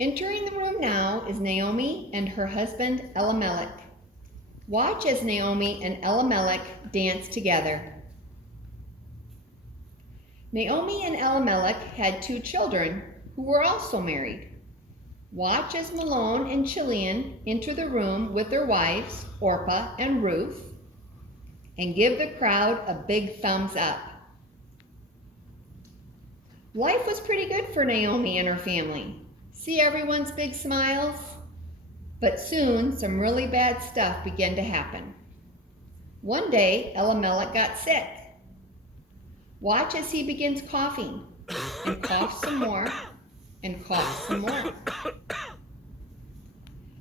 Entering the room now is Naomi and her husband Elimelech. Watch as Naomi and Elimelech dance together. Naomi and Elimelech had 2 children who were also married. Watch as Malone and Chilion enter the room with their wives, Orpah and Ruth, and give the crowd a big thumbs up. Life was pretty good for Naomi and her family. See everyone's big smiles? But soon some really bad stuff began to happen. One day, Elimelech got sick. Watch as he begins coughing, and coughs some more, and coughs some more.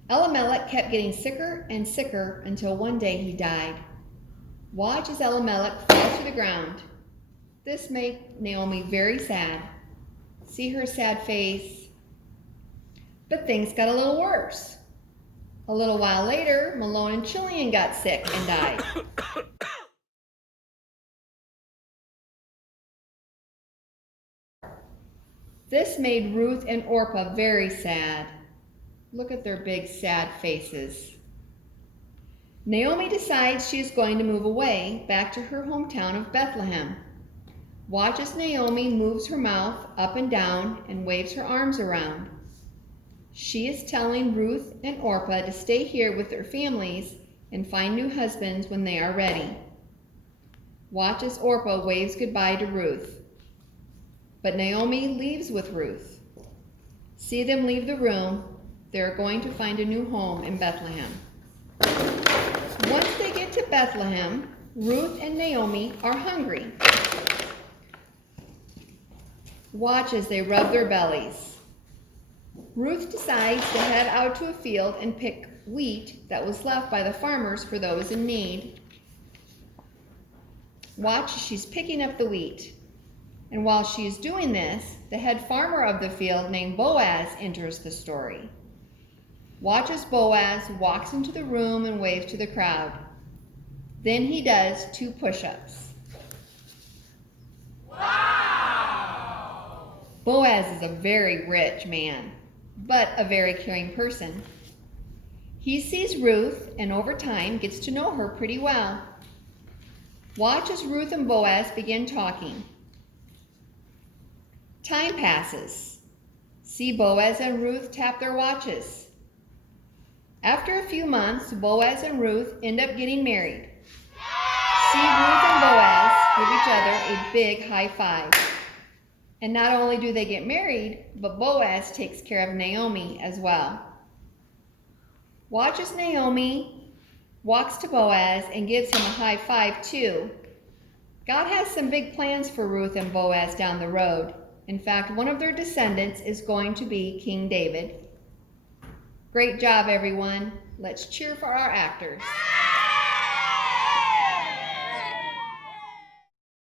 Elimelech kept getting sicker and sicker until one day he died. Watch as Elimelech falls to the ground. This made Naomi very sad. See her sad face. But things got a little worse. A little while later, Malone and Chilion got sick and died. This made Ruth and Orpah very sad. Look at their big sad faces. Naomi decides she is going to move away back to her hometown of Bethlehem. Watch as Naomi moves her mouth up and down and waves her arms around. She is telling Ruth and Orpah to stay here with their families and find new husbands when they are ready. Watch as Orpah waves goodbye to Ruth. But Naomi leaves with Ruth. See them leave the room. They are going to find a new home in Bethlehem. Once they get to Bethlehem, Ruth and Naomi are hungry. Watch as they rub their bellies. Ruth decides to head out to a field and pick wheat that was left by the farmers for those in need. Watch as she's picking up the wheat. And while she is doing this, the head farmer of the field named Boaz enters the story. Watch as Boaz walks into the room and waves to the crowd. Then he does 2 push-ups. Wow! Boaz is a very rich man, but a very caring person. He sees Ruth and over time gets to know her pretty well. Watch as Ruth and Boaz begin talking. Time passes. See Boaz and Ruth tap their watches. After a few months, Boaz and Ruth end up getting married. See Ruth and Boaz give each other a big high five. And not only do they get married, but Boaz takes care of Naomi as well. Watch as Naomi walks to Boaz and gives him a high five too. God has some big plans for Ruth and Boaz down the road. In fact, one of their descendants is going to be King David. Great job, everyone. Let's cheer for our actors.